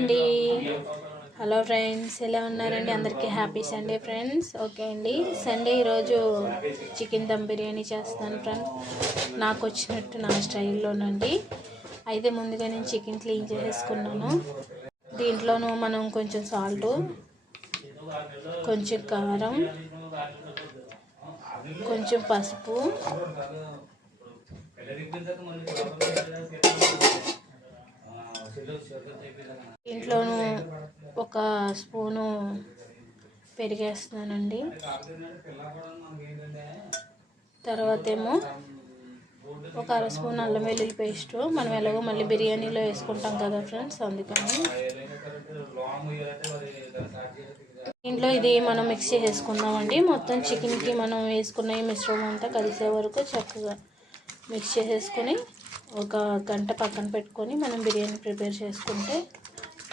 అండి. Hello friends ఎలా ఉన్నారండి? అందరికీ హ్యాపీ సండే ఫ్రెండ్స్. ఓకే అండి. సండే ఈరోజు చికెన్ దమ్ బిర్యానీ చేస్తాను ఫ్రెండ్స్. నాకు వచ్చినట్టు నా స్టైల్లోనండి. అయితే ముందుగా నేను చికెన్ క్లీన్ చేసేసుకున్నాను. దీంట్లోనూ మనం కొంచెం సాల్ట్ కొంచెం కారం కొంచెం పసుపు ఇంట్లోనూ ఒక స్పూను పెరిగేస్తున్నానండి. తర్వాత ఏమో ఒక అర స్పూన్ అల్లం వెల్లుల్లి పేస్ట్. మనం ఎలాగో మళ్ళీ బిర్యానీలో వేసుకుంటాం కదా ఫ్రెండ్స్ అందుకని. ఇంట్లో ఇది మనం మిక్స్ చేసేసుకుందామండి. మొత్తం చికెన్కి మనం వేసుకున్న ఈ మిశ్రమం అంతా కలిసే వరకు చక్కగా మిక్స్ చేసేసుకొని ఒక గంట పక్కన పెట్టుకొని మనం బిర్యానీ ప్రిపేర్ చేసుకుంటే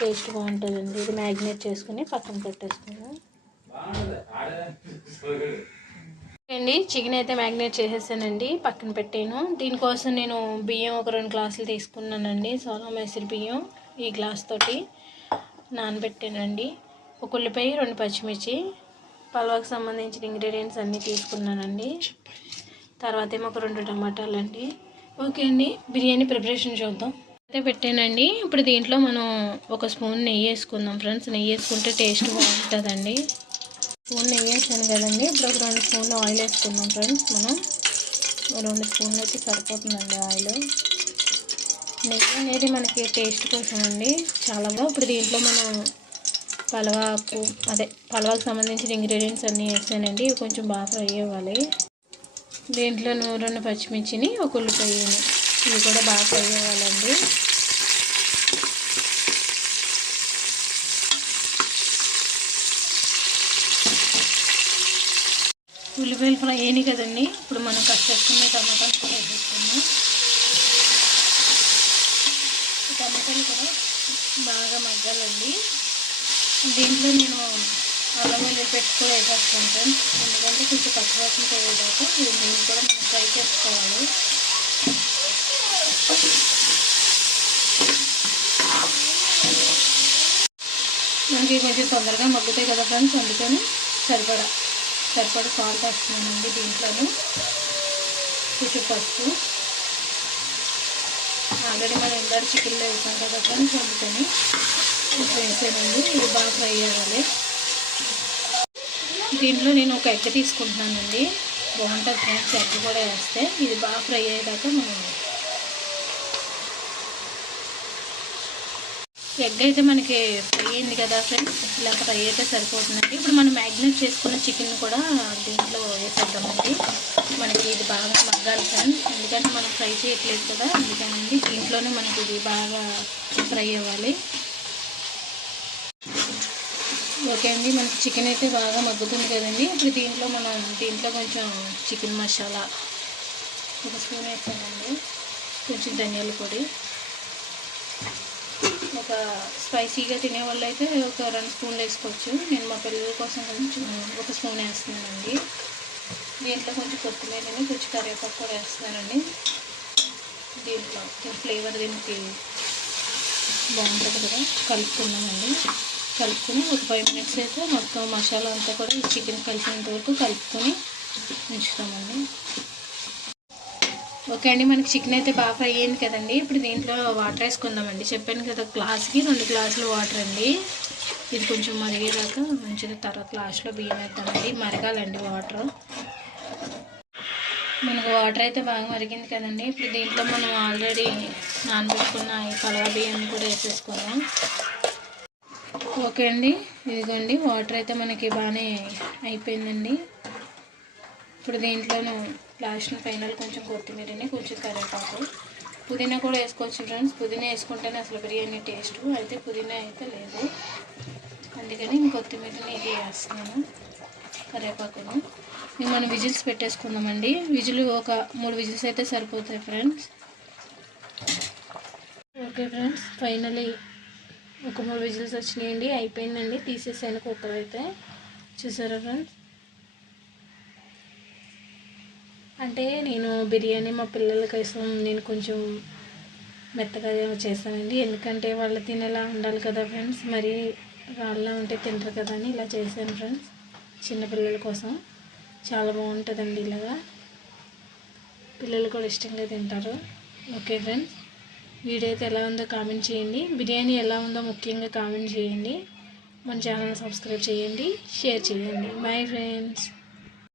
టేస్ట్ బాగుంటుందండి. ఇది మ్యాగ్నేట్ చేసుకుని పక్కన పెట్టేసుకుందాం. అండి చికెన్ అయితే మ్యాగ్నేట్ చేసేసానండి. పక్కన పెట్టాను. దీనికోసం నేను బియ్యం ఒక రెండు గ్లాసులు తీసుకున్నానండి. సోనా మైసూర్ బియ్యం ఈ గ్లాస్ తోటి నానబెట్టానండి. ఒక ఉల్లిపాయ రెండు పచ్చిమిర్చి పలవకు సంబంధించిన ఇంగ్రీడియంట్స్ అన్నీ తీసుకున్నానండి. తర్వాత ఏమో ఒక రెండు టమాటాలు అండి ఓకే అండి. బిర్యానీ ప్రిపరేషన్ చూద్దాం. అయితే పెట్టానండి. ఇప్పుడు దీంట్లో మనం ఒక స్పూన్ నెయ్యి వేసుకుందాం ఫ్రెండ్స్. నెయ్యి వేసుకుంటే టేస్ట్ బాగుంటుందండి. స్పూన్ నెయ్యి వేసాను కదండి. ఇప్పుడు ఒక రెండు స్పూన్లు ఆయిల్ వేసుకుందాం ఫ్రెండ్స్ మనం. రెండు స్పూన్లు అయితే సరిపోతుందండి ఆయిల్. నెయ్యి అనేది మనకి టేస్ట్ కోసం అండి. చాలా బాగా ఇప్పుడు దీంట్లో మనం పలవాకు అదే పలవాకు సంబంధించిన ఇంగ్రీడియంట్స్ అన్నీ వేసానండి. కొంచెం బాగా ఫ్రై అవ్వాలి. దీంట్లో నూరున్న పచ్చిమిర్చిని ఒక ఉల్లిపాయని. ఇవి కూడా బాగా ఫ్రై అవ్వాలండి ఉల్లిపాయలు ఫ్రై అయినాయి కదండి. ఇప్పుడు మనం కట్ చేసుకున్న టమాటాలు కూడా చేసుకున్నాం టమాటాలు కూడా బాగా మగ్గాలండి. దీంట్లో నేను అల్లం వెల్లుల్లి పెట్టి కూడా వేసేస్తాను ఎందుకంటే కొంచెం పచ్చివాసన పోయేదాకా ఇది నేను కూడా మనం ఫ్రై చేసుకోవాలి. మనకి కొంచెం తొందరగా మగ్గుతాయి కదా ఫ్రెండ్స్ అందుకని సరిపడా సరిపడా సాల్ట్ వేస్తున్నానండి దీంట్లోనూ. కొంచెం పసుపు. ఆల్రెడీ మనం ఇందాక చికెన్లో వేసాం కదా ఫ్రెండ్స్ అందుకని ఇప్పుడు వేసానండి ఇది బాగా ఫ్రై అవ్వాలి. దీంట్లో నేను ఒక ఎగ్ తీసుకుంటున్నానండి. బాగుంటుంది ఫ్రెండ్స్ ఎగ్ కూడా వేస్తే. ఇది బాగా ఫ్రై అయ్యేదాకా మనం ఎగ్ అయితే మనకి ఫ్రై అయింది కదా ఫ్రెండ్స్ ఇలా ఫ్రై అయితే సరిపోతుందండి. ఇప్పుడు మనం మ్యాగ్నేట్ చేసుకున్న చికెన్ కూడా దీంట్లో వేసేద్దామండి. మనకి ఇది బాగా మగ్గాలి ఫ్రెండ్స్. ఎందుకంటే మనం ఫ్రై చేయట్లేదు కదా అందుకనండి దీంట్లోనే మనకి ఇది బాగా ఫ్రై అవ్వాలి. ఓకే అండి. మనకి చికెన్ అయితే బాగా మగ్గుతుంది కదండి. ఇప్పుడు దీంట్లో మనం దీంట్లో కొంచెం చికెన్ మసాలా ఒక స్పూన్ వేస్తానండి. కొంచెం ధనియాల పొడి. ఒక స్పైసీగా తినే వాళ్ళు అయితే ఒక రెండు స్పూన్లు వేసుకోవచ్చు. నేను మా పిల్లల కోసం కొంచెం ఒక స్పూన్ వేస్తున్నానండి. దీంట్లో కొంచెం కొత్తిమీరని కొంచెం కరివేపాకు కూడా వేస్తున్నానండి. దీంట్లో దీని ఫ్లేవర్ దీనికి బాగుంటుంది కదా. కలుపుకున్నామండి కలుపుకొని ఒక ఫైవ్ మినిట్స్ అయితే మొత్తం మసాలా అంతా కూడా ఈ చికెన్ కలిసినంత వరకు కలుపుకొని ఉంచుతామండి. ఓకే అండి మనకి చికెన్ అయితే బాగా ఫ్రై అయింది కదండి. ఇప్పుడు దీంట్లో వాటర్ వేసుకుందామండి. చెప్పాను కదా గ్లాస్కి రెండు గ్లాసులు వాటర్ అండి. ఇది కొంచెం మరిగేదాకా మంచిది తర్వాత లాస్ట్లో బియ్యం వేద్దామండి. మరగాలండి వాటర్. మనకు వాటర్ అయితే బాగా మరిగింది కదండి. ఇప్పుడు దీంట్లో మనం ఆల్రెడీ నానబెట్టుకున్న ఈ పలవా బియ్యం కూడా వేసేసుకున్నాం ఓకే అండి. ఇదిగోండి వాటర్ అయితే మనకి బాగానే అయిపోయిందండి. ఇప్పుడు దీంట్లోనూ లాస్ట్ ఫైనల్ కొంచెం కొత్తిమీరని కొంచెం కరివేపాకు. పుదీనా కూడా వేసుకోవచ్చు ఫ్రెండ్స్. పుదీనా వేసుకుంటేనే అసలు బిర్యానీ టేస్ట్. అయితే పుదీనా అయితే లేదు. అందుకని కొత్తిమీరని ఇది వేస్తున్నాను కరివేపాకును. ఇంక మనం విజిల్స్ పెట్టేసుకుందామండి. విజిల్ ఒక మూడు విజిల్స్ అయితే సరిపోతాయి ఫ్రెండ్స్. ఓకే ఫ్రెండ్స్ ఫైనలీ ఒక మూడు విజిల్స్ వచ్చినాయండి అయిపోయిందండి. తీసేసాను కుక్కర్ అయితే. చూసారా ఫ్రెండ్స్? అంటే నేను బిర్యానీ మా పిల్లల కోసం నేను కొంచెం మెత్తగా చేస్తానండి. ఎందుకంటే వాళ్ళు తినేలా ఉండాలి కదా ఫ్రెండ్స్. మరి రాళ్ళ ఉంటే తింటారు కదా అని ఇలా చేశాను ఫ్రెండ్స్. చిన్నపిల్లల కోసం. చాలా బాగుంటుందండి ఇలాగా. పిల్లలు కూడా ఇష్టంగా తింటారు. Okay friends? వీడియో అయితే ఎలా ఉందో కామెంట్ చేయండి. బిర్యానీ ఎలా ఉందో ముఖ్యంగా కామెంట్ చేయండి. మన ఛానల్ సబ్స్క్రైబ్ చేయండి షేర్ చేయండి. Bye friends.